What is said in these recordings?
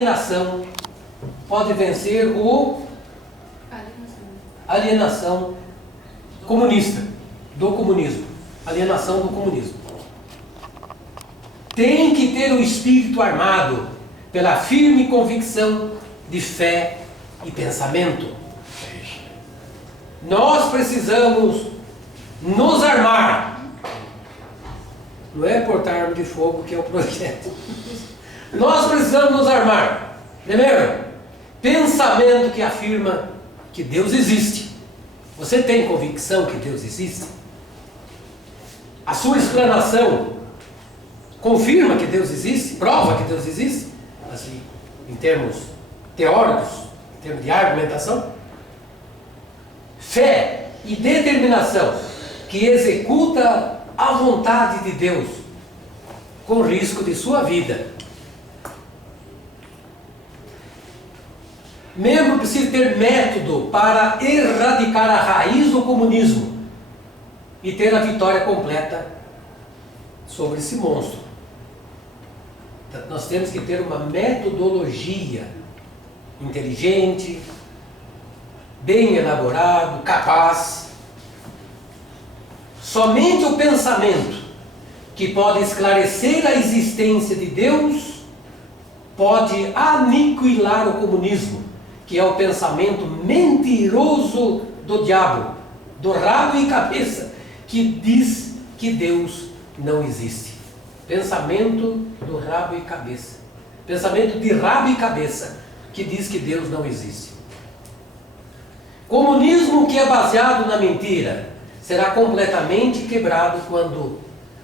alienação pode vencer o alienação comunista, do comunismo, alienação do comunismo. Tem que ter o espírito armado pela firme convicção de fé e pensamento. Nós precisamos nos armar. Não é portar arma de fogo que é o projeto. Nós precisamos nos armar. Primeiro, pensamento que afirma que Deus existe. Você tem convicção que Deus existe? A sua explanação confirma que Deus existe? Prova que Deus existe? Assim, em termos teóricos, em termos de argumentação? Fé e determinação que executa a vontade de Deus com risco de sua vida. Membro precisa ter método para erradicar a raiz do comunismo e ter a vitória completa sobre esse monstro. Nós temos que ter uma metodologia inteligente, bem elaborado, capaz. Somente o pensamento que pode esclarecer a existência de Deus pode aniquilar o comunismo, que é o pensamento mentiroso do diabo, do rabo e cabeça, que diz que Deus não existe. Pensamento do rabo e cabeça. Pensamento de rabo e cabeça, que diz que Deus não existe. Comunismo que é baseado na mentira será completamente quebrado quando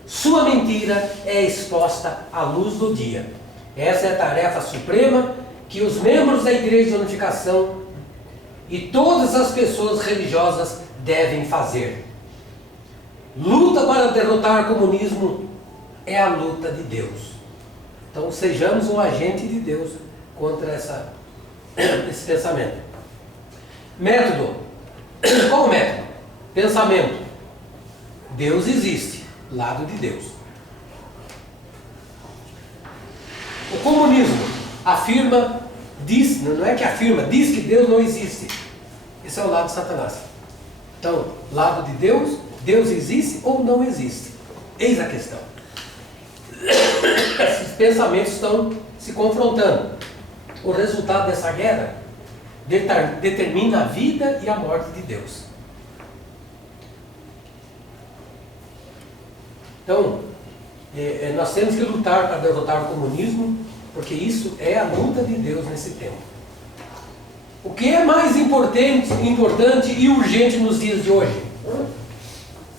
sua mentira é exposta à luz do dia. Essa é a tarefa suprema que os membros da Igreja de Unificação e todas as pessoas religiosas devem fazer. Luta para derrotar o comunismo é a luta de Deus. Então sejamos um agente de Deus contra esse pensamento. Método. Qual o método? Pensamento. Deus existe, lado de Deus. O comunismo afirma, diz, não é que afirma, diz que Deus não existe. Esse é o lado de Satanás. Então, lado de Deus, Deus existe ou não existe? Eis a questão. Esses pensamentos estão se confrontando. O resultado dessa guerra determina a vida e a morte de Deus. Então, nós temos que lutar para derrotar o comunismo, porque isso é a luta de Deus nesse tempo. O que é mais importante e urgente nos dias de hoje?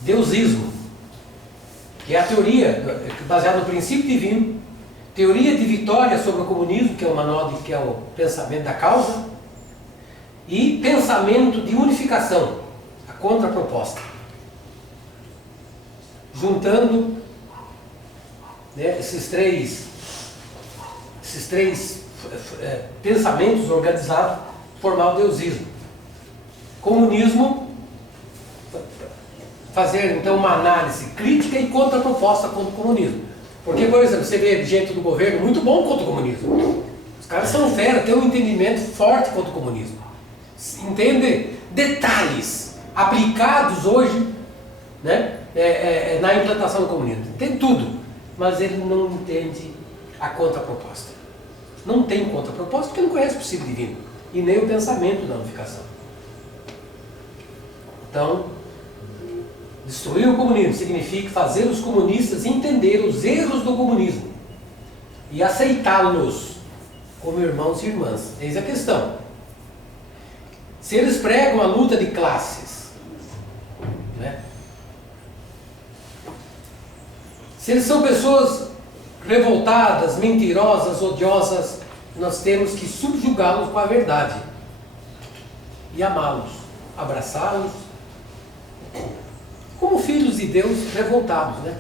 Deusismo, que é a teoria baseada no princípio divino, teoria de vitória sobre o comunismo, que é o manual que é o pensamento da causa, e pensamento de unificação, a contraproposta. Juntando, né, esses três pensamentos organizados, formar o deusismo. Comunismo, fazer então uma análise crítica e contraproposta contra o comunismo. Porque, por exemplo, você vê gente do governo muito bom contra o comunismo. Os caras são fera, têm um entendimento forte contra o comunismo. Entende detalhes aplicados hoje, né, na implantação do comunismo. Tem tudo, mas ele não entende a contraproposta. Não tem contraproposta porque não conhece o princípio divino e nem o pensamento da unificação. Então, destruir o comunismo significa fazer os comunistas entender os erros do comunismo e aceitá-los como irmãos e irmãs. Eis a questão. Se eles pregam a luta de classes, né? Se eles são pessoas revoltadas, mentirosas, odiosas, nós temos que subjugá-los com a verdade e amá-los, abraçá-los como filhos de Deus revoltados, né?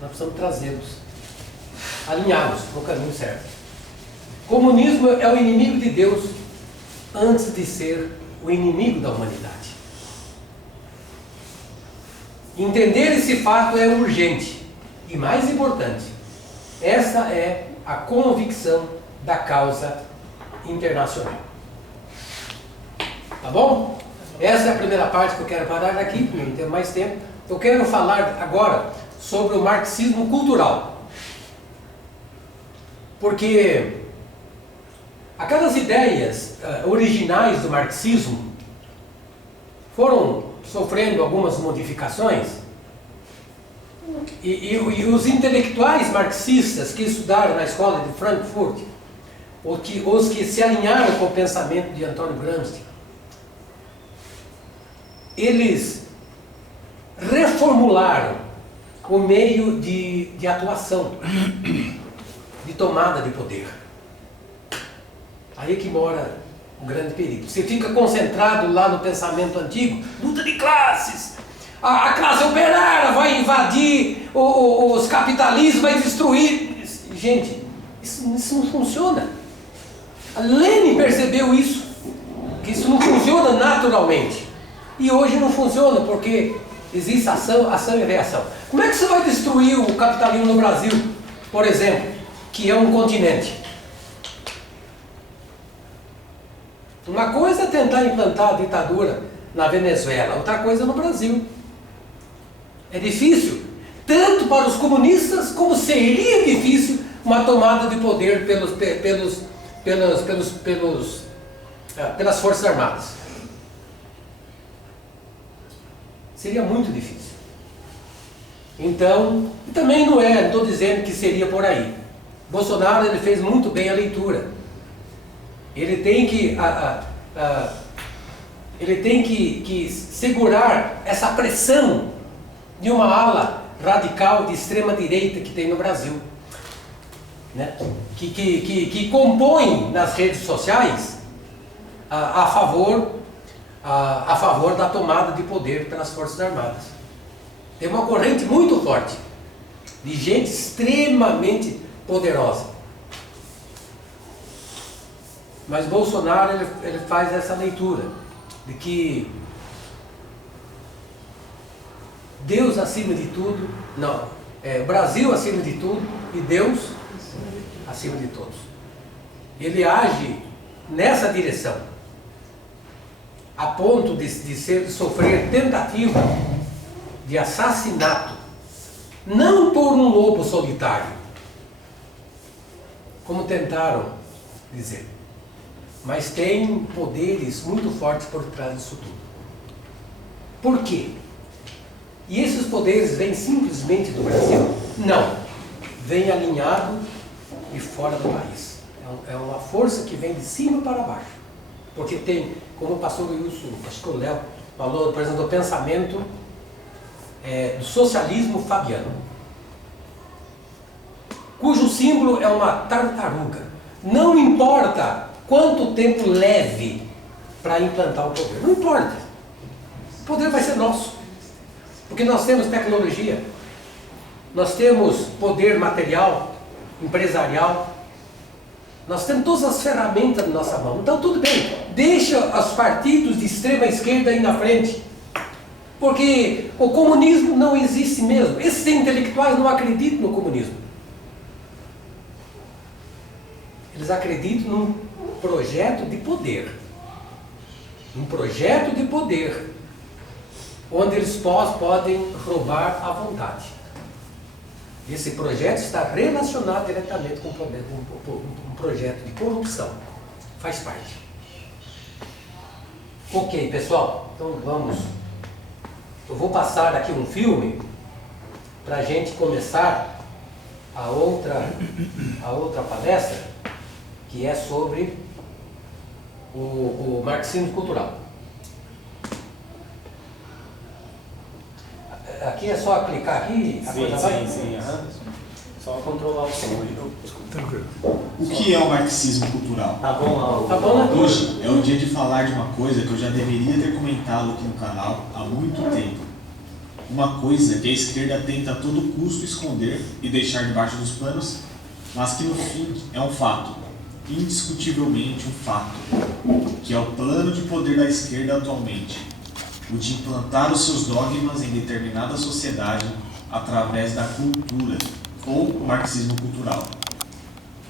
Nós precisamos trazê-los, alinhá-los no caminho certo. Comunismo é o inimigo de Deus antes de ser o inimigo da humanidade. Entender esse fato é urgente e mais importante. Essa é a convicção da causa internacional. Tá bom? Essa é a primeira parte que eu quero parar aqui, porque não tenho mais tempo. Eu quero falar agora sobre o marxismo cultural. Porque aquelas ideias originais do marxismo foram sofrendo algumas modificações e os intelectuais marxistas que estudaram na escola de Frankfurt, os que se alinharam com o pensamento de Antônio Gramsci, eles reformularam o meio de atuação, de tomada de poder. Aí que mora um grande perigo. Você fica concentrado lá no pensamento antigo, luta de classes, a classe operária vai invadir os capitalismos, vai destruir. Gente, isso não funciona. A Lenin percebeu isso, que isso não funciona naturalmente. E hoje não funciona porque existe ação e reação. Como é que você vai destruir o capitalismo no Brasil, por exemplo, que é um continente? Uma coisa é tentar implantar a ditadura na Venezuela, outra coisa no Brasil. É difícil, tanto para os comunistas, como seria difícil uma tomada de poder pelas Forças Armadas. Seria muito difícil. Então, também não estou dizendo que seria por aí. Bolsonaro ele fez muito bem a leitura. Ele tem que segurar essa pressão de uma ala radical de extrema direita que tem no Brasil, né? Que compõe nas redes sociais a favor da tomada de poder pelas Forças Armadas. Tem uma corrente muito forte de gente extremamente poderosa. Mas Bolsonaro ele faz essa leitura de que Deus acima de tudo, o Brasil acima de tudo e Deus acima de todos. Ele age nessa direção, a ponto de sofrer tentativa de assassinato, não por um lobo solitário, como tentaram dizer, mas tem poderes muito fortes por trás disso tudo. Por quê? E esses poderes vêm simplesmente do Brasil? Não. Vem alinhado de fora do país. É uma força que vem de cima para baixo. Porque tem, como o pastor Wilson, acho que o Léo falou, por exemplo, do pensamento do socialismo fabiano, cujo símbolo é uma tartaruga. Não importa quanto tempo leve para implantar o poder. Não importa. O poder vai ser nosso. Porque nós temos tecnologia, nós temos poder material, empresarial, nós temos todas as ferramentas na nossa mão. Então tudo bem, deixa os partidos de extrema esquerda aí na frente. Porque o comunismo não existe mesmo. Esses intelectuais não acreditam no comunismo. Eles acreditam num projeto de poder. Um projeto de poder onde eles podem roubar à vontade. Esse projeto está relacionado diretamente com um projeto de corrupção. Faz parte. Ok, pessoal, então vamos. Eu vou passar aqui um filme para a gente começar a outra palestra, que é sobre o marxismo cultural. Aqui é só clicar aqui, a coisa vai? Sim. Só controlar o som. Tranquilo. O que é o marxismo cultural? Tá bom, Tá bom, né? Hoje é o dia de falar de uma coisa que eu já deveria ter comentado aqui no canal há muito tempo. Uma coisa que a esquerda tenta a todo custo esconder e deixar debaixo dos panos, mas que no fim é um fato, indiscutivelmente um fato, que é o plano de poder da esquerda atualmente, o de implantar os seus dogmas em determinada sociedade através da cultura, ou marxismo cultural.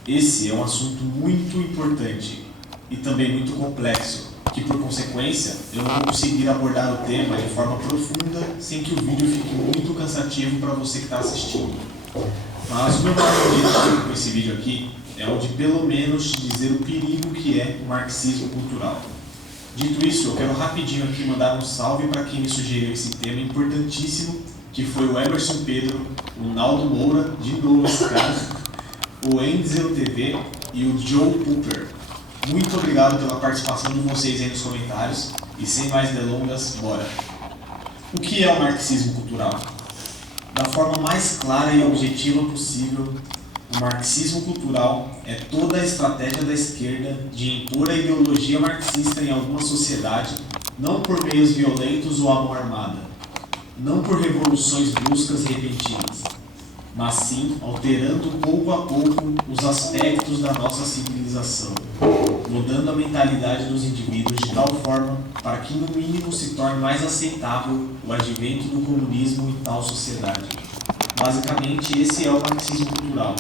Esse é um assunto muito importante, e também muito complexo, que por consequência eu não vou conseguir abordar o tema de forma profunda sem que o vídeo fique muito cansativo para você que está assistindo. Mas o meu maior objetivo com esse vídeo aqui é o de pelo menos dizer o perigo que é o marxismo cultural. Dito isso, eu quero rapidinho aqui mandar um salve para quem me sugeriu esse tema importantíssimo, que foi o Emerson Pedro, o Naldo Moura, de novo esse cara, o Enzel TV e o Joe Cooper. Muito obrigado pela participação de vocês aí nos comentários, e sem mais delongas, bora! O que é o marxismo cultural? Da forma mais clara e objetiva possível, o marxismo cultural é toda a estratégia da esquerda de impor a ideologia marxista em alguma sociedade, não por meios violentos ou à mão armada, não por revoluções bruscas e repentinas, mas sim alterando pouco a pouco os aspectos da nossa civilização, mudando a mentalidade dos indivíduos de tal forma para que no mínimo se torne mais aceitável o advento do comunismo em tal sociedade. Basicamente, esse é o marxismo cultural,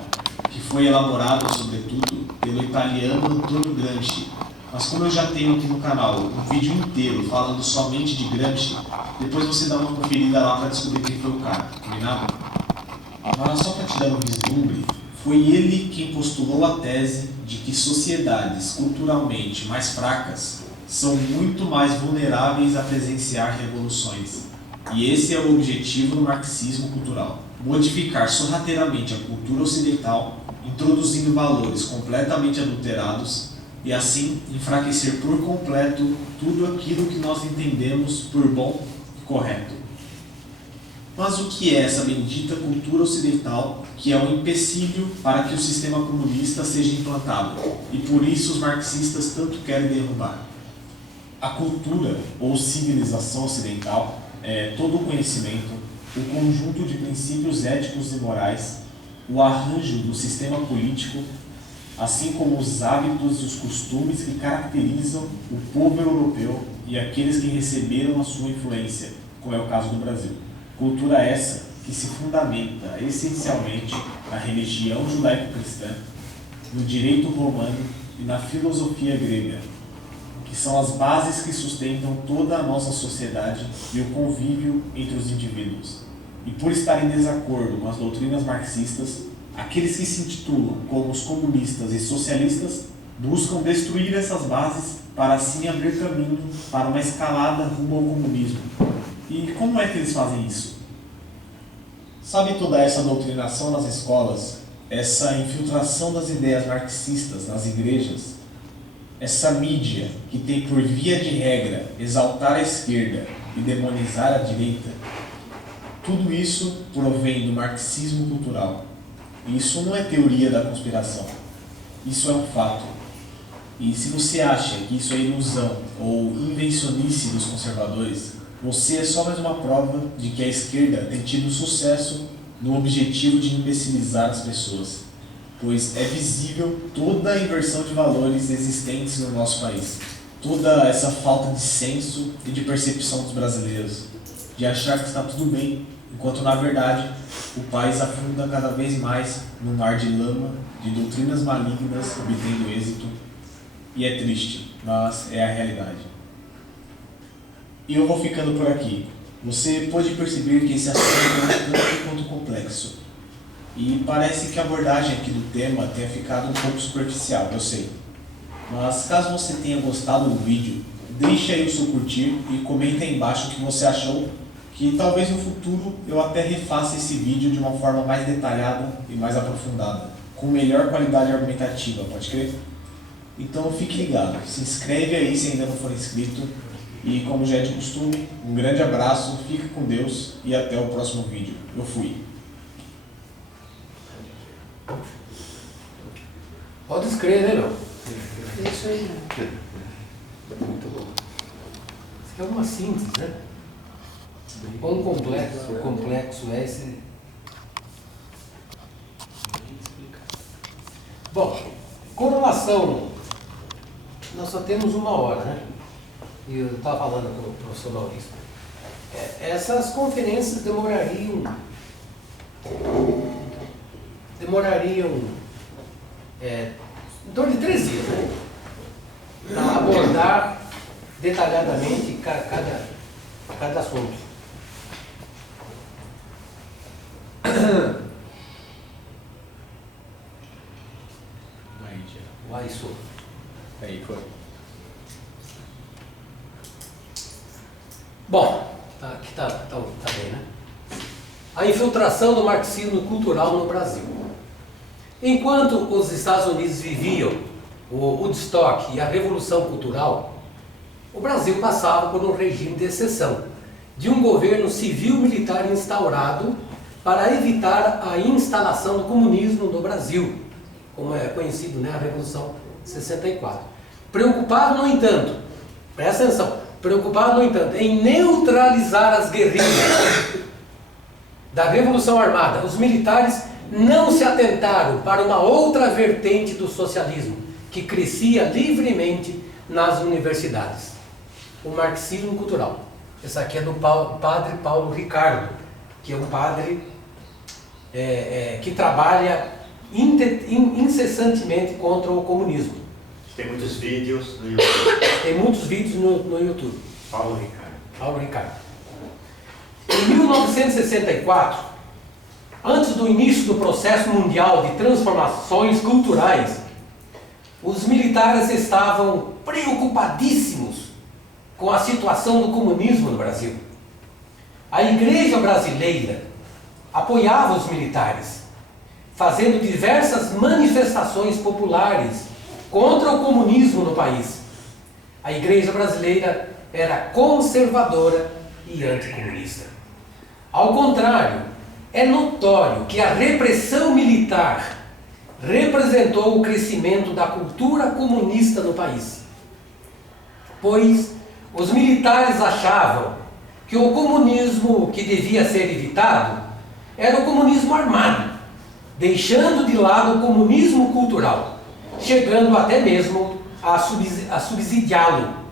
que foi elaborado, sobretudo, pelo italiano Antonio Gramsci. Mas como eu já tenho aqui no canal um vídeo inteiro falando somente de Gramsci, depois você dá uma conferida lá para descobrir quem foi o cara, combinado? Mas só para te dar um vislumbre, foi ele quem postulou a tese de que sociedades culturalmente mais fracas são muito mais vulneráveis a presenciar revoluções. E esse é o objetivo do marxismo cultural: modificar sorrateiramente a cultura ocidental, introduzindo valores completamente adulterados e assim enfraquecer por completo tudo aquilo que nós entendemos por bom e correto. Mas o que é essa bendita cultura ocidental que é um empecilho para que o sistema comunista seja implantado e por isso os marxistas tanto querem derrubar? A cultura ou civilização ocidental é todo o conhecimento, o conjunto de princípios éticos e morais, o arranjo do sistema político, assim como os hábitos e os costumes que caracterizam o povo europeu e aqueles que receberam a sua influência, como é o caso do Brasil. Cultura essa que se fundamenta essencialmente na religião judaico-cristã, no direito romano e na filosofia grega, que são as bases que sustentam toda a nossa sociedade e o convívio entre os indivíduos. E por estar em desacordo com as doutrinas marxistas, aqueles que se intitulam como os comunistas e socialistas buscam destruir essas bases para assim abrir caminho para uma escalada rumo ao comunismo. E como é que eles fazem isso? Sabe toda essa doutrinação nas escolas, essa infiltração das ideias marxistas nas igrejas, essa mídia que tem por via de regra exaltar a esquerda e demonizar a direita? Tudo isso provém do marxismo cultural. E isso não é teoria da conspiração. Isso é um fato. E se você acha que isso é ilusão ou invencionice dos conservadores, você é só mais uma prova de que a esquerda tem tido sucesso no objetivo de imbecilizar as pessoas, pois é visível toda a inversão de valores existentes no nosso país, toda essa falta de senso e de percepção dos brasileiros, de achar que está tudo bem, enquanto na verdade o país afunda cada vez mais num mar de lama, de doutrinas malignas obtendo êxito, e é triste, mas é a realidade. E eu vou ficando por aqui. Você pode perceber que esse assunto é um tanto quanto complexo. E parece que a abordagem aqui do tema tenha ficado um pouco superficial, eu sei. Mas caso você tenha gostado do vídeo, deixe aí o seu curtir e comenta aí embaixo o que você achou, que talvez no futuro eu até refaça esse vídeo de uma forma mais detalhada e mais aprofundada, com melhor qualidade argumentativa, pode crer? Então fique ligado, se inscreve aí se ainda não for inscrito. E como já é de costume, um grande abraço, fique com Deus e até o próximo vídeo. Eu fui. Pode escrever, né, meu? É isso aí, né? Muito bom. Isso aqui é uma síntese, né? Quão complexo é esse... Bom, com relação... Nós só temos 1 hora, né? E eu estava falando com o professor Maurício. Essas conferências demorariam em torno de 3 dias, né? abordar detalhadamente cada assunto. Aí, já. Vai, isso. Aí foi. Bom, aqui tá bem, né? A infiltração do marxismo cultural no Brasil. Enquanto os Estados Unidos viviam o Woodstock e a Revolução Cultural, o Brasil passava por um regime de exceção, de um governo civil-militar instaurado para evitar a instalação do comunismo no Brasil, como é conhecido, né, a Revolução 64. Preocupado, no entanto, presta atenção, preocupado, no entanto, em neutralizar as guerrilhas da Revolução Armada, os militares não se atentaram para uma outra vertente do socialismo, que crescia livremente nas universidades: o marxismo cultural. Essa aqui é do padre Paulo Ricardo, que é um padre que trabalha incessantemente contra o comunismo. Tem muitos vídeos no YouTube. Tem muitos vídeos no YouTube. Paulo Ricardo. Paulo Ricardo. Em 1964, antes do início do processo mundial de transformações culturais, os militares estavam preocupadíssimos com a situação do comunismo no Brasil. A Igreja brasileira apoiava os militares, fazendo diversas manifestações populares contra o comunismo no país. A Igreja brasileira era conservadora e anticomunista. Ao contrário, é notório que a repressão militar representou o crescimento da cultura comunista no país, pois os militares achavam que o comunismo que devia ser evitado era o comunismo armado, deixando de lado o comunismo cultural, chegando até mesmo a subsidiá-lo.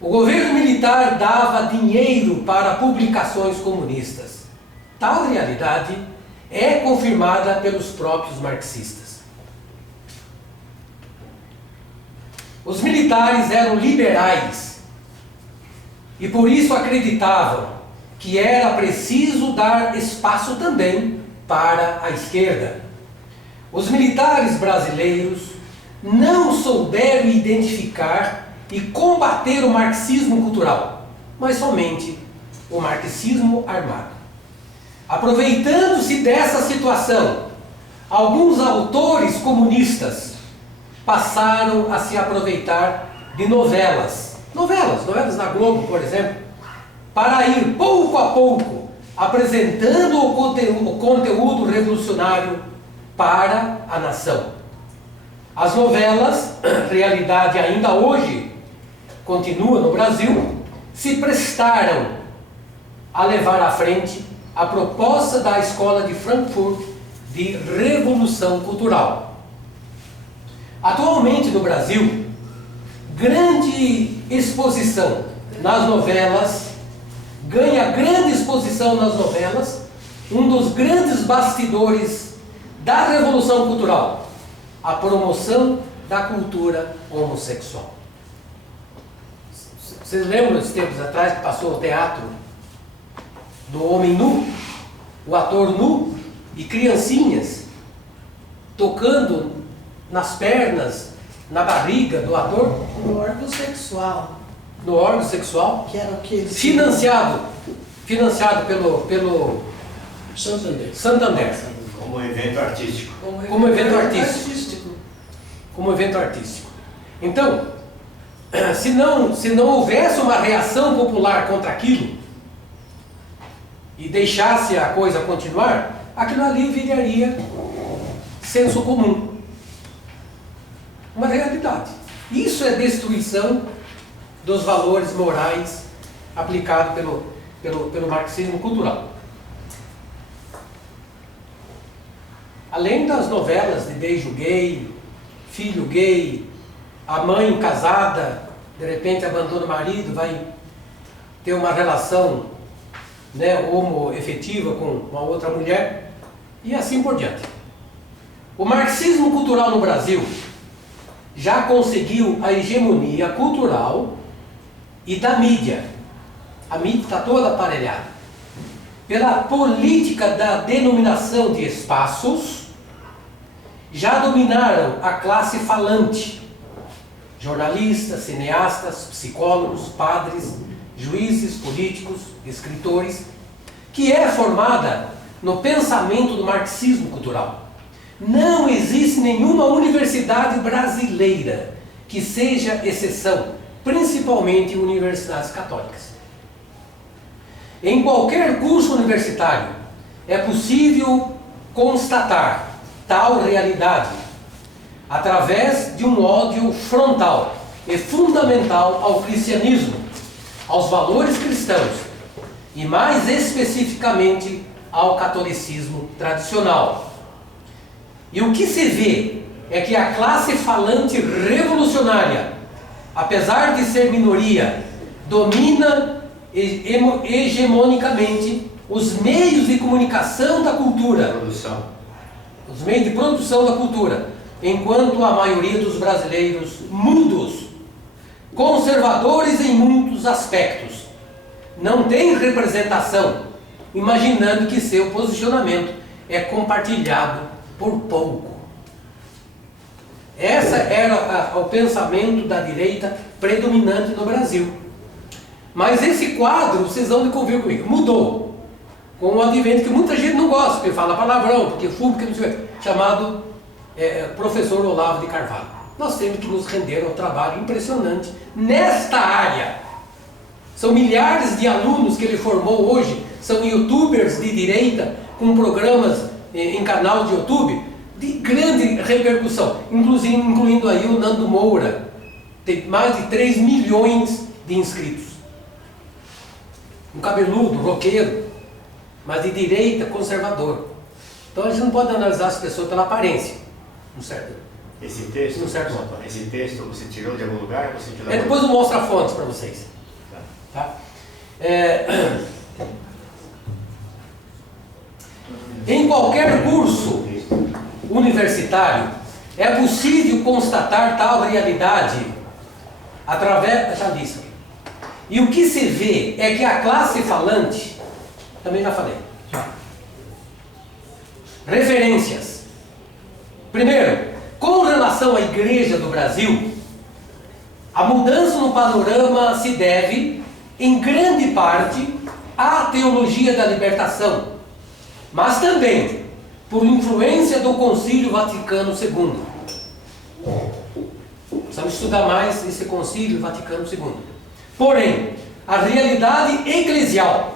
O governo militar dava dinheiro para publicações comunistas. Tal realidade é confirmada pelos próprios marxistas. Os militares eram liberais e por isso acreditavam que era preciso dar espaço também para a esquerda. Os militares brasileiros não souberam identificar e combater o marxismo cultural, mas somente o marxismo armado. Aproveitando-se dessa situação, alguns autores comunistas passaram a se aproveitar de novelas na Globo, por exemplo, para ir pouco a pouco apresentando o conteúdo revolucionário para a nação. As novelas, realidade ainda hoje continua no Brasil, se prestaram a levar à frente a proposta da Escola de Frankfurt de revolução cultural. Atualmente no Brasil, grande exposição nas novelas, ganha grande exposição nas novelas, um dos grandes bastidores da revolução cultural: a promoção da cultura homossexual. Vocês lembram dos tempos atrás que passou o teatro do homem nu, o ator nu e criancinhas tocando nas pernas, na barriga do ator? No órgão sexual, No órgão sexual, que era o que eles... financiado pelo Santander. Como evento artístico. Como evento artístico. Como evento artístico. Então, se não houvesse uma reação popular contra aquilo e deixasse a coisa continuar, aquilo ali viraria senso comum. Uma realidade. Isso é destruição dos valores morais aplicados pelo marxismo cultural. Além das novelas de beijo gay, filho gay, a mãe casada, de repente abandona o marido, vai ter uma relação, né, homoafetiva com uma outra mulher, e assim por diante. O marxismo cultural no Brasil já conseguiu a hegemonia cultural e da mídia. A mídia está toda aparelhada. Pela política da denominação de espaços, já dominaram a classe falante. Jornalistas, cineastas, psicólogos, padres, juízes, políticos, escritores, que é formada no pensamento do marxismo cultural. Não existe nenhuma universidade brasileira que seja exceção, principalmente universidades católicas. Em qualquer curso universitário é possível constatar tal realidade através de um ódio frontal e fundamental ao cristianismo, aos valores cristãos e mais especificamente ao catolicismo tradicional. E o que se vê é que a classe falante revolucionária, apesar de ser minoria, domina hegemonicamente os meios de comunicação da cultura, os meios de produção da cultura, enquanto a maioria dos brasileiros mudos, conservadores em muitos aspectos, não tem representação, imaginando que seu posicionamento é compartilhado por pouco. Esse era o pensamento da direita predominante no Brasil. Mas esse quadro, vocês vão de convir comigo, mudou. Com o advento que muita gente não gosta, porque fala palavrão, porque fuma, porque não sei o que, chamado professor Olavo de Carvalho. Nós temos que nos render ao trabalho impressionante nesta área. São milhares de alunos que ele formou hoje, são youtubers de direita, com programas em canal de YouTube, de grande repercussão, incluindo aí o Nando Moura, tem mais de 3 milhões de inscritos. Um cabeludo, roqueiro, mas de direita, conservador. Então a gente não pode analisar as pessoas pela aparência, não certo? Esse texto, Não certo, não. esse texto você tirou de algum lugar? Você tirou Depois eu mostro a fonte para vocês. Tá? Em qualquer curso universitário é possível constatar tal realidade através da lista. E o que se vê é que a classe falante, também já falei. Referências. Primeiro, com relação à Igreja do Brasil, a mudança no panorama se deve, em grande parte, à teologia da libertação, mas também por influência do Concílio Vaticano II. Precisamos estudar mais esse Concílio Vaticano II. Porém, a realidade eclesial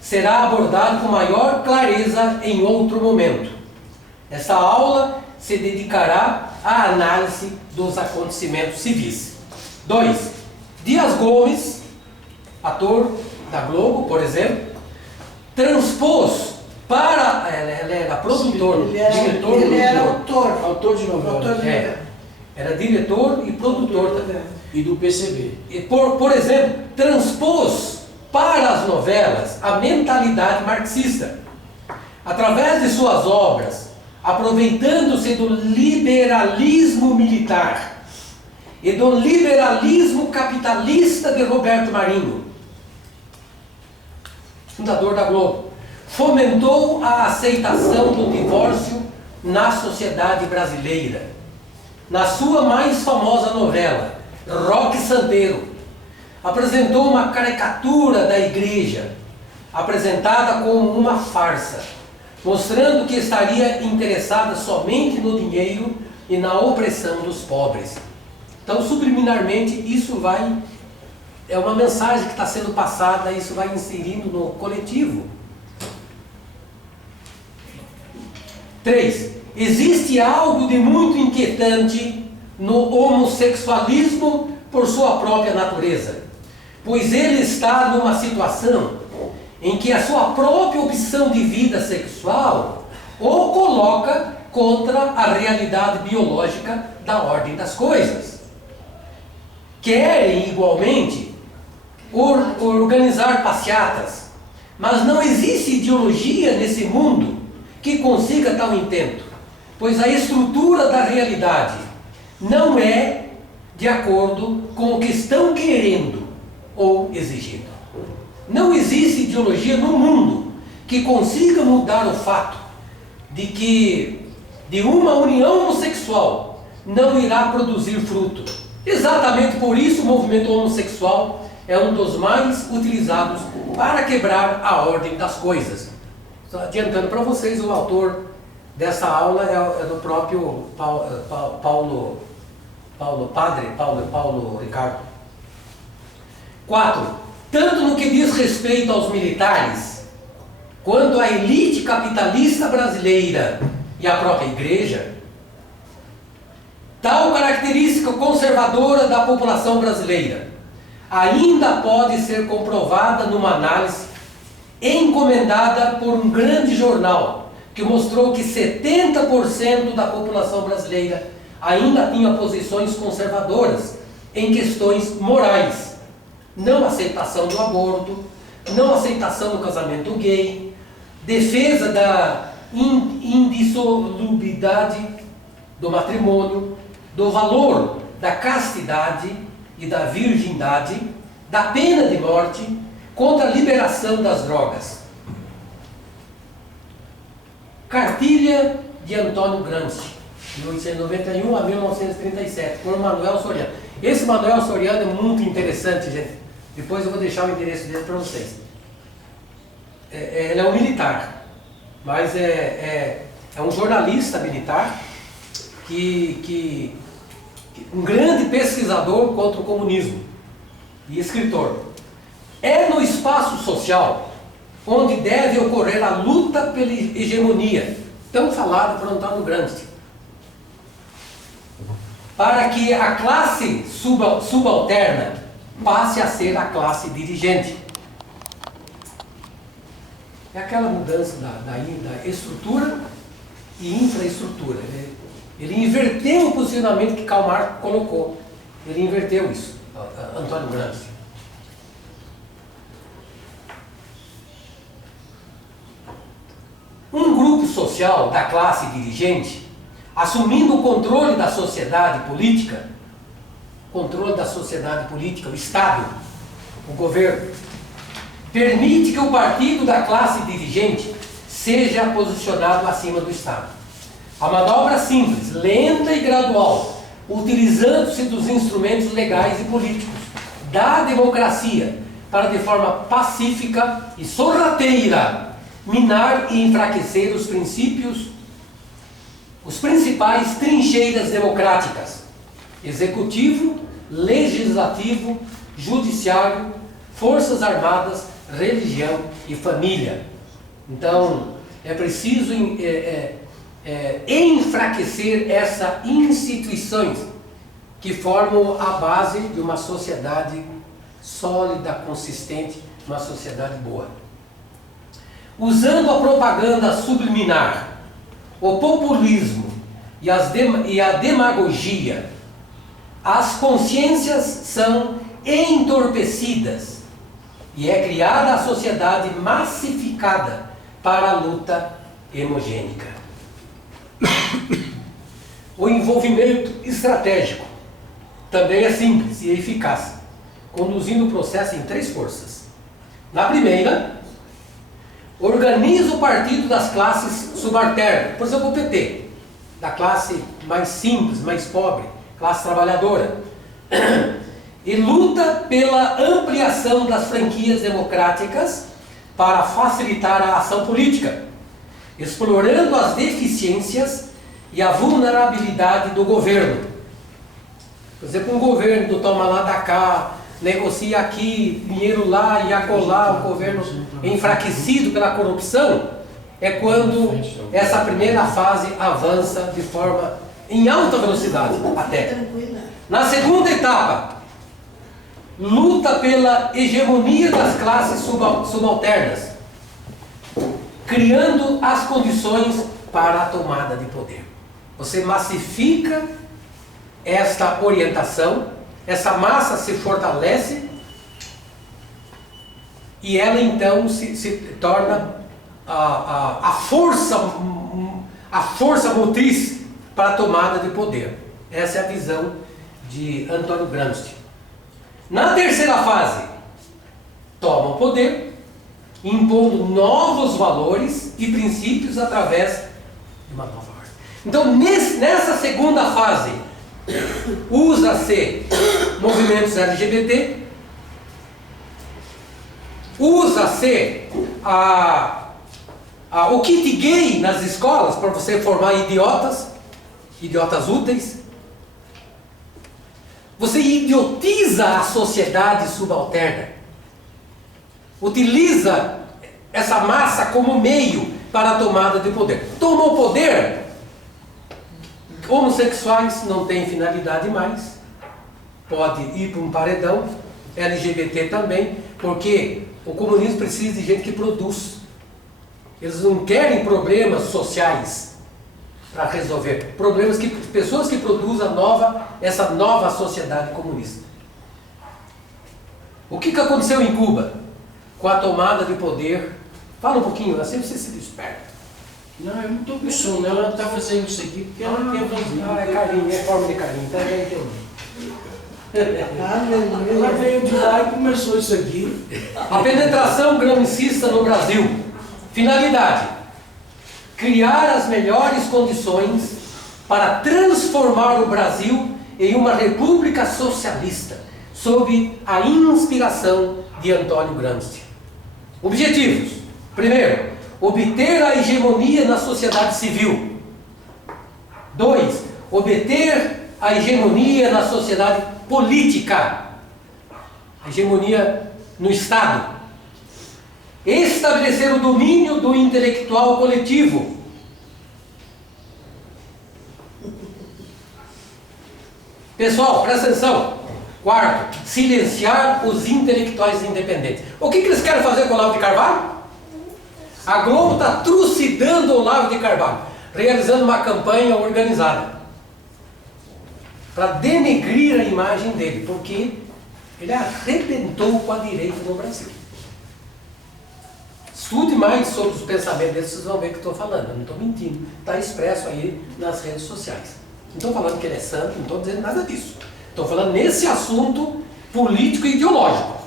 será abordada com maior clareza em outro momento. Esta aula se dedicará à análise dos acontecimentos civis. 2. Dias Gomes, ator da Globo, por exemplo, transpôs para... Ele era produtor, diretor... Ele era autor. Autor de novela. Autor de novela. Era diretor e produtor também. E do PCB. E por exemplo, transpôs para as novelas a mentalidade marxista, através de suas obras, aproveitando-se do liberalismo militar e do liberalismo capitalista de Roberto Marinho, fundador da Globo, fomentou a aceitação do divórcio na sociedade brasileira. Na sua mais famosa novela, Roque Santeiro, apresentou uma caricatura da igreja, apresentada como uma farsa, mostrando que estaria interessada somente no dinheiro e na opressão dos pobres. Então, subliminarmente, isso é uma mensagem que está sendo passada, isso vai inserindo no coletivo. 3. Existe algo de muito inquietante no homossexualismo por sua própria natureza, pois ele está numa situação em que a sua própria opção de vida sexual o coloca contra a realidade biológica da ordem das coisas. Querem igualmente organizar passeatas, mas não existe ideologia nesse mundo que consiga tal intento, pois a estrutura da realidade não é de acordo com o que estão querendo ou exigindo. Não existe ideologia no mundo que consiga mudar o fato de que de uma união homossexual não irá produzir fruto. Exatamente por isso o movimento homossexual é um dos mais utilizados para quebrar a ordem das coisas. Só adiantando para vocês, o autor dessa aula é do próprio Paulo Ricardo. 4. Tanto no que diz respeito aos militares, quanto à elite capitalista brasileira e à própria igreja, tal característica conservadora da população brasileira ainda pode ser comprovada numa análise encomendada por um grande jornal que mostrou que 70% da população brasileira ainda tinha posições conservadoras em questões morais. Não aceitação do aborto, não aceitação do casamento gay, defesa da indissolubilidade do matrimônio, do valor da castidade e da virgindade, da pena de morte, contra a liberação das drogas. Cartilha de Antônio Gramsci, de 1891 a 1937, por Manuel Soriano. Esse Manuel Soriano é muito interessante, gente. Depois eu vou deixar o endereço dele para vocês. Ele é um militar, mas é um jornalista militar um grande pesquisador contra o comunismo e escritor. É no espaço social onde deve ocorrer a luta pela hegemonia, tão falado por Antônio Gramsci, para que a classe subalterna passe a ser a classe dirigente. É aquela mudança da estrutura e infraestrutura. Ele inverteu o posicionamento que Karl Marx colocou. Ele inverteu isso, Antônio Gramsci. Um grupo social da classe dirigente, assumindo o controle da sociedade política, o Estado, o governo, permite que o partido da classe dirigente seja posicionado acima do Estado. A manobra simples, lenta e gradual, utilizando-se dos instrumentos legais e políticos da democracia para, de forma pacífica e sorrateira, minar e enfraquecer os principais trincheiras democráticas: executivo, legislativo, judiciário, forças armadas, religião e família. Então, é preciso enfraquecer essas instituições que formam a base de uma sociedade sólida, consistente, uma sociedade boa. Usando a propaganda subliminar, o populismo e a demagogia, as consciências são entorpecidas e é criada a sociedade massificada para a luta hemogênica. O envolvimento estratégico também é simples e eficaz, conduzindo o processo em 3 forças. Na primeira, organiza o partido das classes subalternas, por exemplo o PT, da classe mais simples, mais pobre, classe trabalhadora, e luta pela ampliação das franquias democráticas para facilitar a ação política, explorando as deficiências e a vulnerabilidade do governo. Por exemplo, um governo do toma lá da cá, negocia aqui, dinheiro lá e acolá, o governo enfraquecido pela corrupção, é quando essa primeira fase avança de forma em alta velocidade até. Na segunda etapa, luta pela hegemonia das classes subalternas, criando as condições para a tomada de poder. Você massifica esta orientação, essa massa se fortalece e ela então se torna a força motriz para a tomada de poder. Essa é a visão de Antônio Gramsci. Na terceira fase, toma o poder, impondo novos valores e princípios através de uma nova ordem. Então, nessa segunda fase, usa-se movimentos LGBT, usa-se o kit gay nas escolas para você formar idiotas úteis. Você idiotiza a sociedade subalterna. Utiliza essa massa como meio para a tomada de poder. Tomou poder, homossexuais não têm finalidade mais, pode ir para um paredão, LGBT também, porque o comunismo precisa de gente que produz. Eles não querem problemas sociais para resolver, pessoas que produzem essa nova sociedade comunista. O que aconteceu em Cuba com a tomada de poder? Fala um pouquinho, assim você se desperta. Não, eu não estou com sono, ela está fazendo isso aqui porque ela quer fazer. É carinho, é forma de carinho, então já entendi. Ela veio de lá e começou isso aqui. A penetração gramscista no Brasil. Finalidade: criar as melhores condições para transformar o Brasil em uma república socialista, sob a inspiração de Antônio Gramsci. Objetivos: primeiro, obter a hegemonia na sociedade civil. 2. Obter a hegemonia na sociedade política. A hegemonia no Estado. Estabelecer o domínio do intelectual coletivo. Pessoal, presta atenção. Quarto, silenciar os intelectuais independentes. O que eles querem fazer com o Olavo de Carvalho? A Globo está trucidando o Olavo de Carvalho, realizando uma campanha organizada para denegrir a imagem dele, porque ele arrebentou com a direita no Brasil. Estude mais sobre os pensamentos deles, vocês vão ver o que eu estou falando. Eu não estou mentindo. Está expresso aí nas redes sociais. Não estou falando que ele é santo, não estou dizendo nada disso. Estou falando nesse assunto político e ideológico.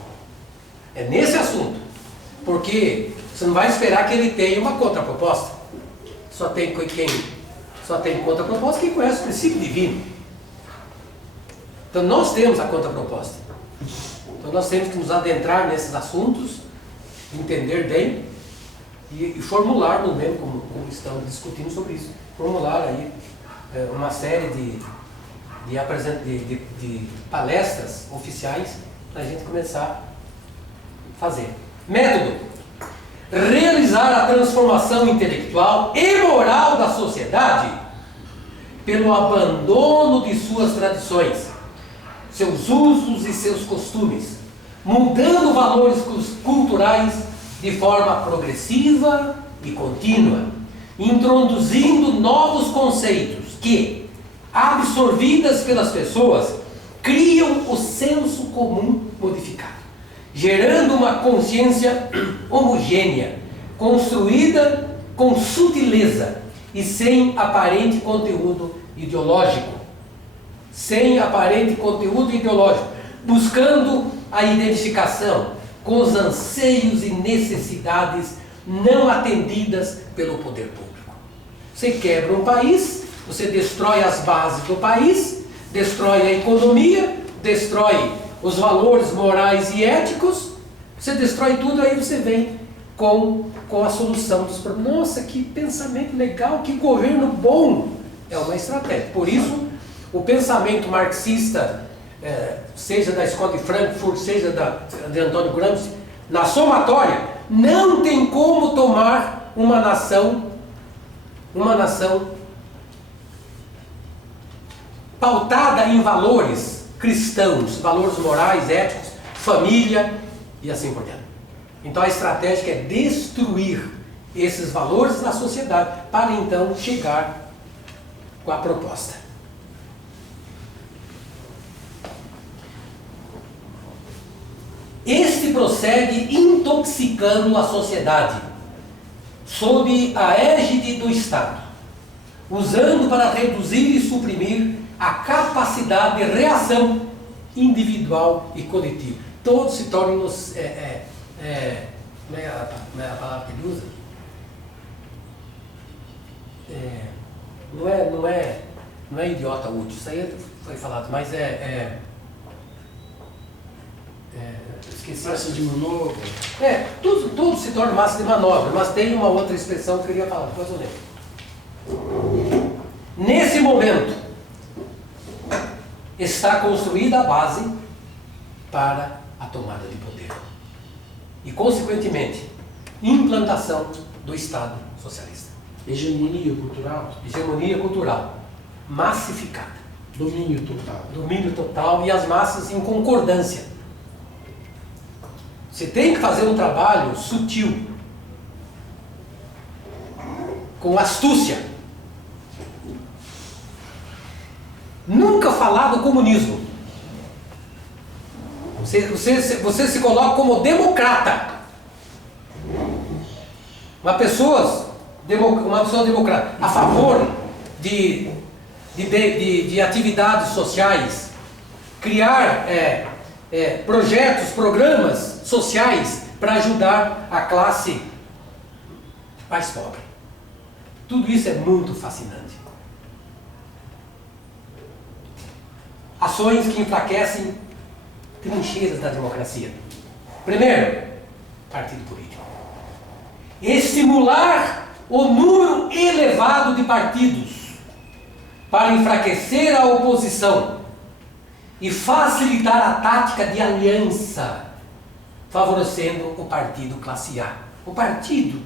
É nesse assunto. Porque você não vai esperar que ele tenha uma contraproposta. Só tem contraproposta quem conhece o princípio divino. Então nós temos a contraproposta. Então nós temos que nos adentrar nesses assuntos, entender bem e formularmos mesmo, como estamos discutindo sobre isso, formular aí uma série de palestras oficiais para a gente começar a fazer. Método: realizar a transformação intelectual e moral da sociedade pelo abandono de suas tradições, seus usos e seus costumes, mudando valores culturais de forma progressiva e contínua, introduzindo novos conceitos que, absorvidas pelas pessoas, criam o senso comum modificado, gerando uma consciência homogênea, construída com sutileza e sem aparente conteúdo ideológico. Buscando a identificação com os anseios e necessidades não atendidas pelo poder público. Você quebra um país, você destrói as bases do país, destrói a economia, destrói os valores morais e éticos, você destrói tudo, aí você vem com a solução dos problemas. Nossa, que pensamento legal, que governo bom! É uma estratégia. Por isso, o pensamento marxista, seja da escola de Frankfurt, seja de Antônio Gramsci, na somatória, não tem como tomar uma nação pautada em valores cristãos, valores morais, éticos, família e assim por diante. Então a estratégia é destruir esses valores na sociedade para então chegar com a proposta. Este prossegue intoxicando a sociedade sob a égide do Estado, usando para reduzir e suprimir a capacidade de reação individual e coletiva. Todos se tornam como é a palavra que ele usa? Não é idiota útil, isso aí foi falado, mas esqueci. Massa de manobra. Tudo se torna massa de manobra, mas tem uma outra expressão que eu queria falar, depois eu lembro. Nesse momento, está construída a base para a tomada de poder. E, consequentemente, implantação do Estado socialista. Hegemonia cultural. Hegemonia cultural massificada. Domínio total. Domínio total e as massas em concordância. Você tem que fazer um trabalho sutil, com astúcia. Nunca falar do comunismo. Você se coloca como democrata. Uma pessoa democrata, a favor de atividades sociais, criar projetos, programas sociais para ajudar a classe mais pobre. Tudo isso é muito fascinante. Ações que enfraquecem trincheiras da democracia. Primeiro, partido político. Estimular o número elevado de partidos para enfraquecer a oposição e facilitar a tática de aliança, favorecendo o partido classe A. O partido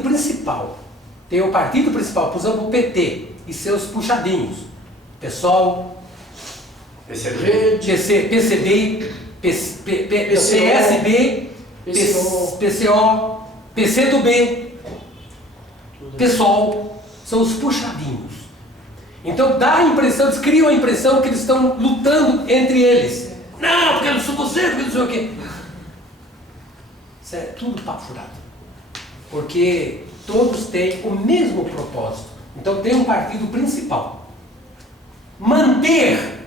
principal. Tem o partido principal, por exemplo, o PT e seus puxadinhos. PSOL, PCB, PSB, PCO, PCdoB, PSOL, são os puxadinhos. Então dá a impressão, eles criam a impressão que eles estão lutando entre eles. Não, porque eu não sou você, porque eu não sei o quê. Isso é tudo papo furado. Porque todos têm o mesmo propósito. Então tem um partido principal. Manter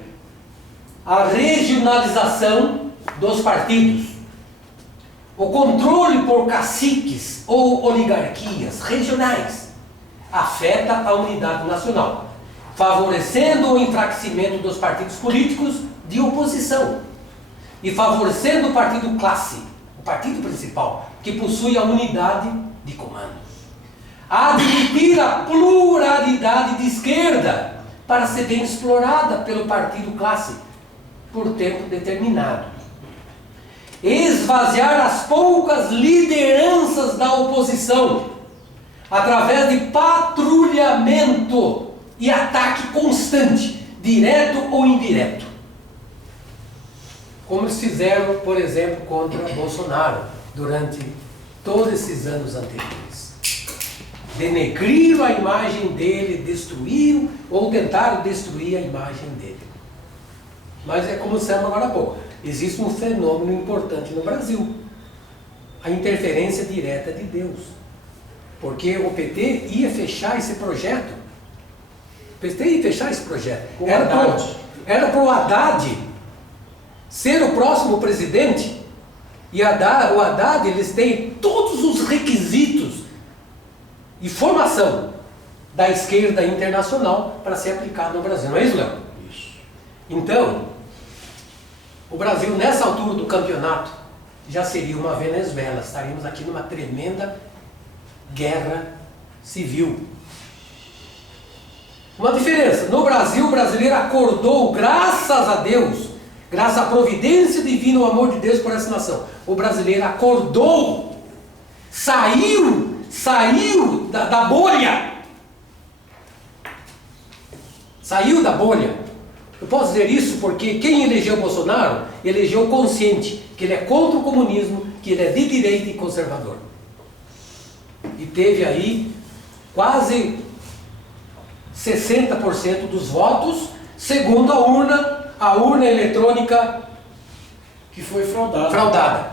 a regionalização dos partidos, o controle por caciques ou oligarquias regionais, afeta a unidade nacional, favorecendo o enfraquecimento dos partidos políticos de oposição e favorecendo o partido classe, o partido principal, que possui a unidade de comando. Admitir a pluralidade de esquerda para ser bem explorada pelo partido classe por tempo determinado. Esvaziar as poucas lideranças da oposição através de patrulhamento e ataque constante, direto ou indireto. Como eles fizeram, por exemplo, contra Bolsonaro durante todos esses anos anteriores. Denegriram a imagem dele, destruíram ou tentaram destruir a imagem dele. Mas é como dissemos agora há pouco, existe um fenômeno importante no Brasil, a interferência direta de Deus. Porque o PT ia fechar esse projeto. O PT ia fechar esse projeto. Era para o Haddad ser o próximo presidente. E o Haddad, eles têm todos os requisitos e formação da esquerda internacional para ser aplicado no Brasil. Não é isso, Léo? Isso. Então, o Brasil, nessa altura do campeonato, já seria uma Venezuela. Estaríamos aqui numa tremenda guerra civil. Uma diferença. No Brasil, o brasileiro acordou, graças a Deus, graças à providência divina, o amor de Deus por essa nação. O brasileiro acordou, saiu da bolha. Saiu da bolha. Eu posso dizer isso porque quem elegeu Bolsonaro, elegeu consciente que ele é contra o comunismo, que ele é de direita e conservador. E teve aí quase 60% dos votos, segundo a urna eletrônica Que foi fraudada. fraudada.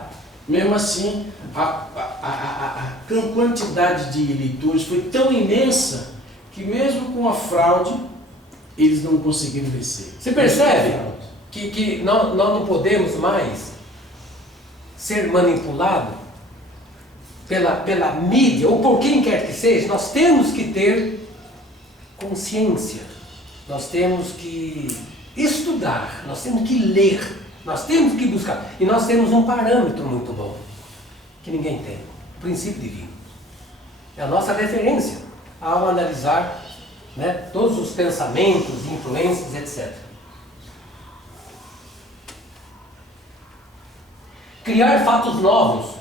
Mesmo assim, a quantidade de eleitores foi tão imensa que mesmo com a fraude, eles não conseguiram descer. Você percebe que nós não podemos mais ser manipulados pela mídia ou por quem quer que seja? Nós temos que ter consciência, nós temos que estudar, nós temos que ler, nós temos que buscar. E nós temos um parâmetro muito bom, que ninguém tem: o princípio divino. É a nossa referência ao analisar, né, todos os pensamentos, influências, etc. Criar fatos novos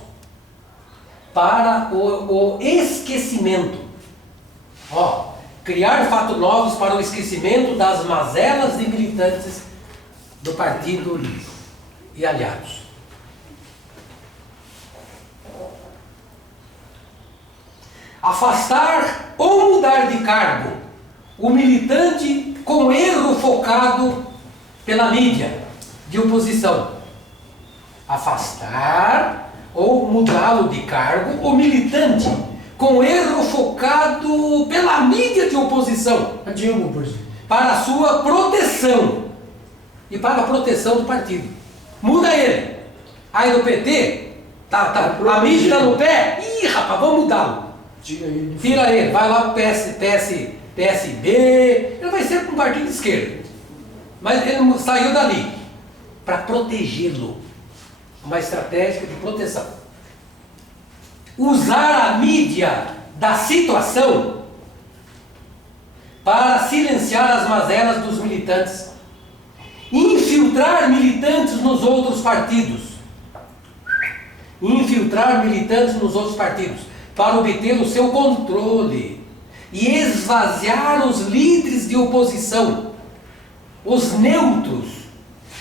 para o esquecimento. Criar fatos novos para o esquecimento das mazelas de militantes do partido e aliados. Afastar ou mudar de cargo o militante com erro focado pela mídia de oposição. Afastar ou mudá-lo de cargo o militante com erro focado pela mídia de oposição. A Dilma, por exemplo. Para a sua proteção e para a proteção do partido. Muda ele. Aí no PT, a mídia está no pé. Ih, rapaz, vamos mudá-lo. Tira ele, vai lá pro PSB, ele vai ser para um partido de esquerda. Mas ele saiu dali para protegê-lo. Uma estratégia de proteção. Usar a mídia da situação para silenciar as mazelas dos militantes. Infiltrar militantes nos outros partidos. Infiltrar militantes nos outros partidos para obter o seu controle e esvaziar os líderes de oposição, os neutros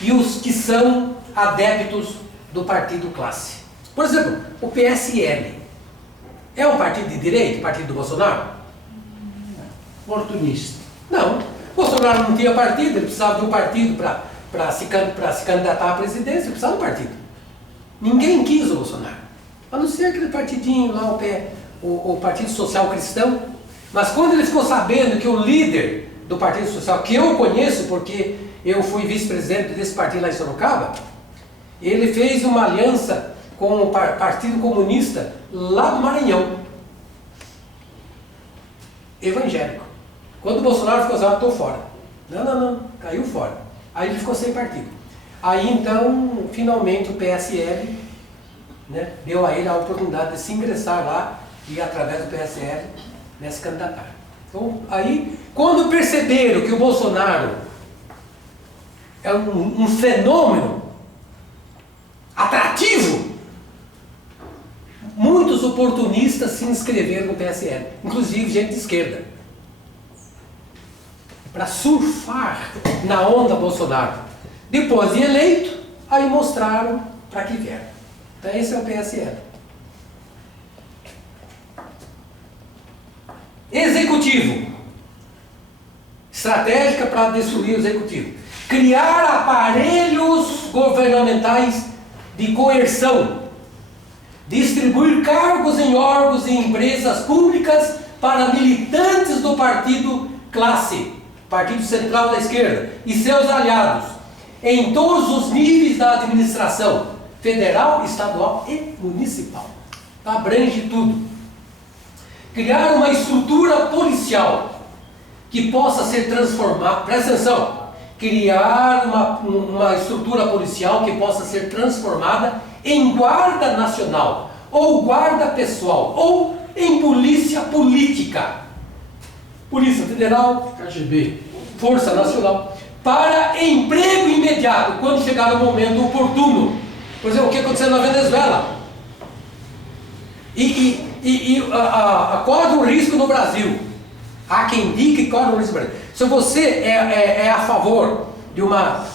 e os que são adeptos do partido classe. Por exemplo, o PSL é um partido de direita, o partido do Bolsonaro? Oportunista. Não. Bolsonaro não tinha partido, ele precisava de um partido para se candidatar à presidência, ele precisava de um partido. Ninguém quis o Bolsonaro. A não ser aquele partidinho lá, o Partido Social Cristão. Mas quando ele ficou sabendo que o líder do Partido Social, que eu conheço porque eu fui vice-presidente desse partido lá em Sorocaba, ele fez uma aliança com o Partido Comunista lá do Maranhão. Evangélico. Quando o Bolsonaro ficou assim, estou fora. Não, caiu fora. Aí ele ficou sem partido. Aí então, finalmente o PSL, né, deu a ele a oportunidade de se ingressar lá e através do PSL, né, se candidatar. Então, aí, quando perceberam que o Bolsonaro é um fenômeno atrativo, muitos oportunistas se inscreveram no PSL, inclusive gente de esquerda, para surfar na onda Bolsonaro. Depois de eleito, aí mostraram para que vieram. Então esse é o PSL. Executivo. Estratégica para destruir o executivo. Criar aparelhos governamentais de coerção. Distribuir cargos em órgãos e empresas públicas para militantes do partido classe, Partido Central da Esquerda, e seus aliados, em todos os níveis da administração, federal, estadual e municipal. Abrange tudo. Criar uma estrutura policial que possa ser transformada, presta atenção, criar uma estrutura policial que possa ser transformada em guarda nacional, ou guarda pessoal, ou em polícia política. Polícia Federal, KGB, Força Nacional, para emprego imediato, quando chegar o momento oportuno. Por exemplo, o que aconteceu na Venezuela. Corre o risco no Brasil. Há quem diga que corre o risco no Brasil. Se você é a favor de uma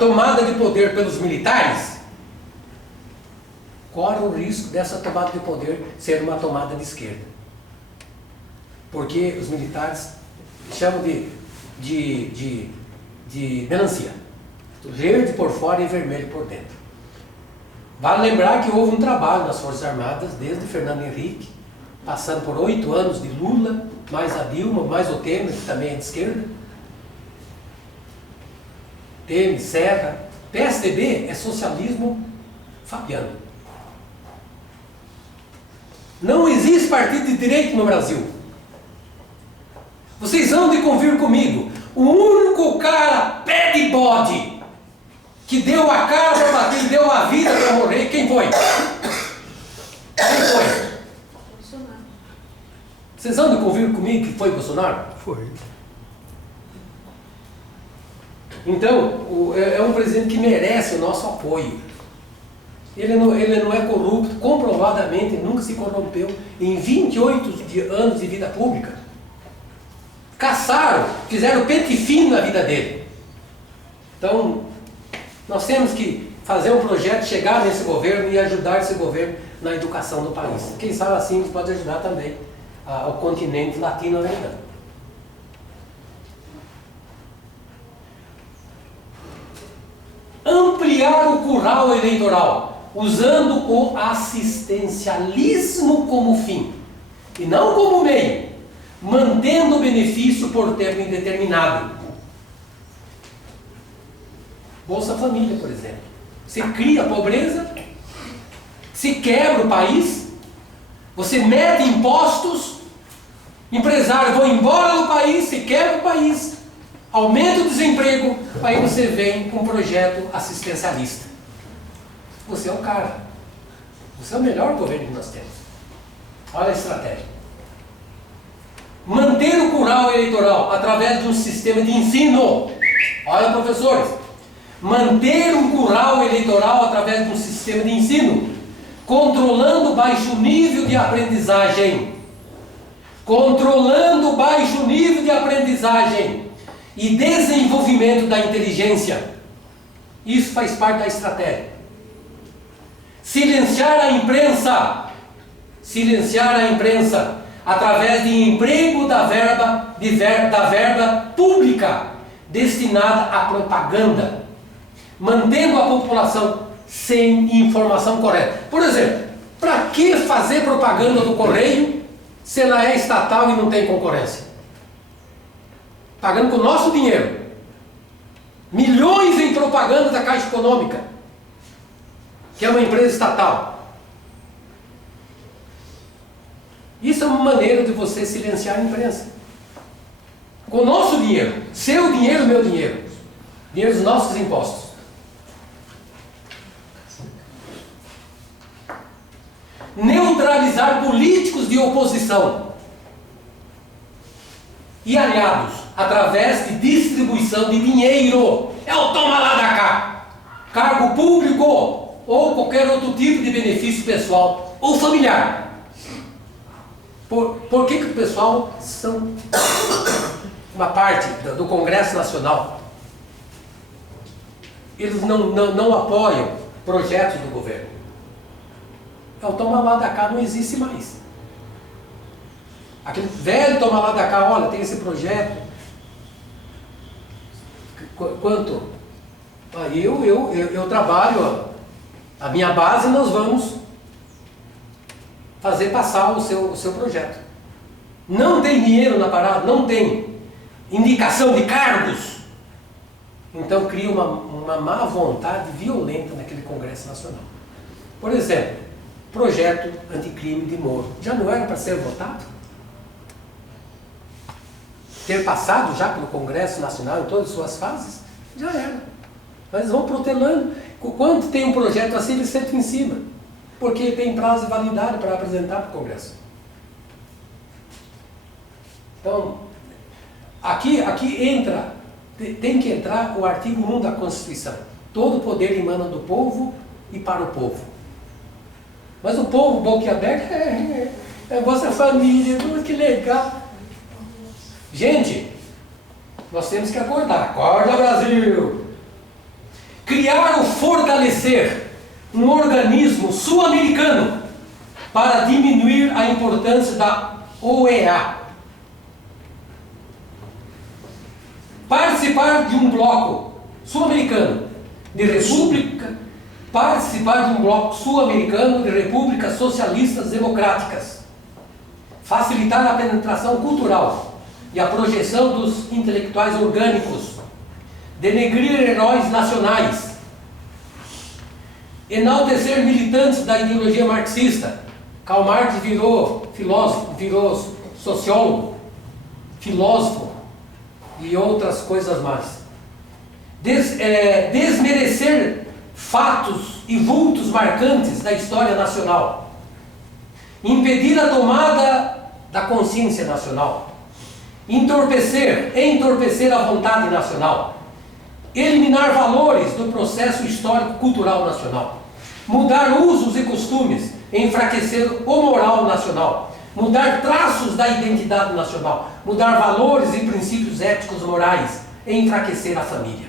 tomada de poder pelos militares, corre o risco dessa tomada de poder ser uma tomada de esquerda. Porque os militares chamam de melancia. Verde por fora e vermelho por dentro. Vale lembrar que houve um trabalho nas Forças Armadas, desde Fernando Henrique, passando por 8 anos de Lula, mais a Dilma, mais o Temer, que também é de esquerda. Temer, Serra. PSDB é socialismo fabiano. Não existe partido de direita no Brasil. Vocês vão de convir comigo. O único cara pé de bode que deu a cara para bater e deu a vida para morrer, quem foi? Quem foi? Bolsonaro. Vocês vão de convir comigo que foi Bolsonaro? Foi. Então, é um presidente que merece o nosso apoio. Ele não é corrupto, comprovadamente nunca se corrompeu em 28 anos de vida pública. Caçaram, fizeram pente fino na vida dele. Então, nós temos que fazer um projeto, chegar nesse governo e ajudar esse governo na educação do país. Quem sabe assim pode ajudar também ao continente latino-americano. Ampliar o curral eleitoral, usando o assistencialismo como fim, e não como meio, mantendo o benefício por tempo indeterminado. Bolsa Família, por exemplo. Você cria a pobreza, se quebra o país, você mete impostos, empresários vão embora do país, se quebra o país, aumenta o desemprego, aí você vem com um projeto assistencialista. Você é o cara. Você é o melhor governo que nós temos. Olha a estratégia. Manter o curral eleitoral através de um sistema de ensino. Olha, professores. Manter um curral eleitoral através de um sistema de ensino, controlando o baixo nível de aprendizagem. Controlando o baixo nível de aprendizagem e desenvolvimento da inteligência. Isso faz parte da estratégia. Silenciar a imprensa. Silenciar a imprensa através de emprego da verba pública destinada à propaganda, mantendo a população sem informação correta. Por exemplo, para que fazer propaganda do Correio se ela é estatal e não tem concorrência? Pagando com o nosso dinheiro. Milhões em propaganda da Caixa Econômica, que é uma empresa estatal. Isso é uma maneira de você silenciar a imprensa. Com o nosso dinheiro. Seu dinheiro, meu dinheiro. Dinheiro dos nossos impostos. Neutralizar políticos de oposição e aliados através de distribuição de dinheiro. É o toma lá da cá. Cargo público ou qualquer outro tipo de benefício pessoal ou familiar. Por que o pessoal são uma parte do Congresso Nacional? Eles não apoiam projetos do governo. É o toma lá da cá não existe mais. Aquele velho toma lá da cá, olha, tem esse projeto. Quanto? Eu trabalho, a minha base nós vamos fazer passar o seu projeto. Não tem dinheiro na parada, não tem indicação de cargos. Então cria uma má vontade violenta naquele Congresso Nacional. Por exemplo, projeto anticrime de Moro. Já não era para ser votado? Ter passado já pelo Congresso Nacional em todas as suas fases? Já era. Mas eles vão protelando. Quando tem um projeto assim, eles sentam em cima. Porque tem prazo de validade para apresentar para o Congresso. Então, aqui entra, tem que entrar o artigo 1 da Constituição. Todo poder emana do povo e para o povo. Mas o povo, boca aberta, é Bolsa Família, que legal. Gente, nós temos que acordar. Acorda, Brasil! Criar ou fortalecer um organismo sul-americano para diminuir a importância da OEA. Participar de um bloco sul-americano de república, participar de um bloco sul-americano de repúblicas socialistas democráticas. facilitar a penetração cultural e a projeção dos intelectuais orgânicos, denegrir heróis nacionais, enaltecer militantes da ideologia marxista. Karl Marx virou filósofo, virou sociólogo, filósofo e outras coisas mais. Desmerecer fatos e vultos marcantes da história nacional. Impedir a tomada da consciência nacional. Entorpecer a vontade nacional. Eliminar valores do processo histórico-cultural nacional. Mudar usos e costumes, enfraquecer o moral nacional. Mudar traços da identidade nacional. Mudar valores e princípios éticos morais, enfraquecer a família.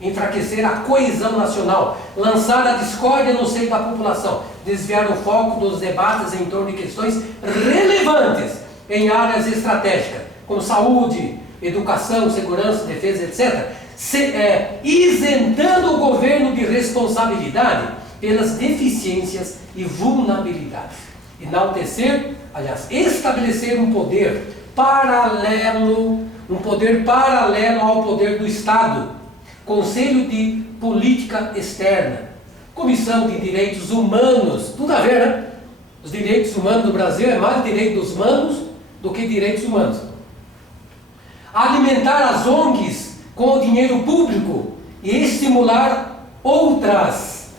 Enfraquecer a coesão nacional, lançar a discórdia no seio da população, desviar o foco dos debates em torno de questões relevantes em áreas estratégicas, como saúde, educação, segurança, defesa, etc., isentando o governo de responsabilidade pelas deficiências e vulnerabilidades. Estabelecer um poder paralelo ao poder do Estado, Conselho de Política Externa, Comissão de Direitos Humanos, tudo a ver, né? Os direitos humanos do Brasil é mais direito dos humanos do que direitos humanos. Alimentar as ONGs com o dinheiro público e estimular outras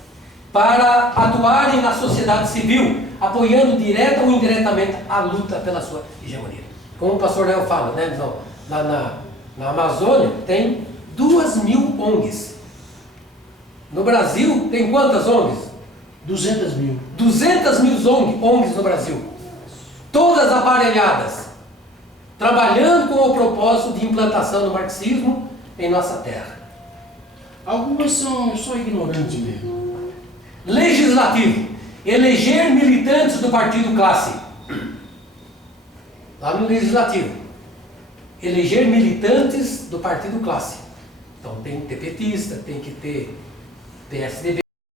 para atuarem na sociedade civil, apoiando direta ou indiretamente a luta pela sua hegemonia. Como o pastor Léo fala, né? Na Amazônia tem 2.000 ONGs. No Brasil tem quantas ONGs? 200 mil. 200.000 ONGs no Brasil. Todas aparelhadas, trabalhando com o propósito de implantação do marxismo em nossa terra. Algumas são só ignorantes mesmo. Legislativo. Eleger militantes do partido classe. Lá no Legislativo. Eleger militantes do partido classe. Então tem que ter petista, tem que ter PSDB.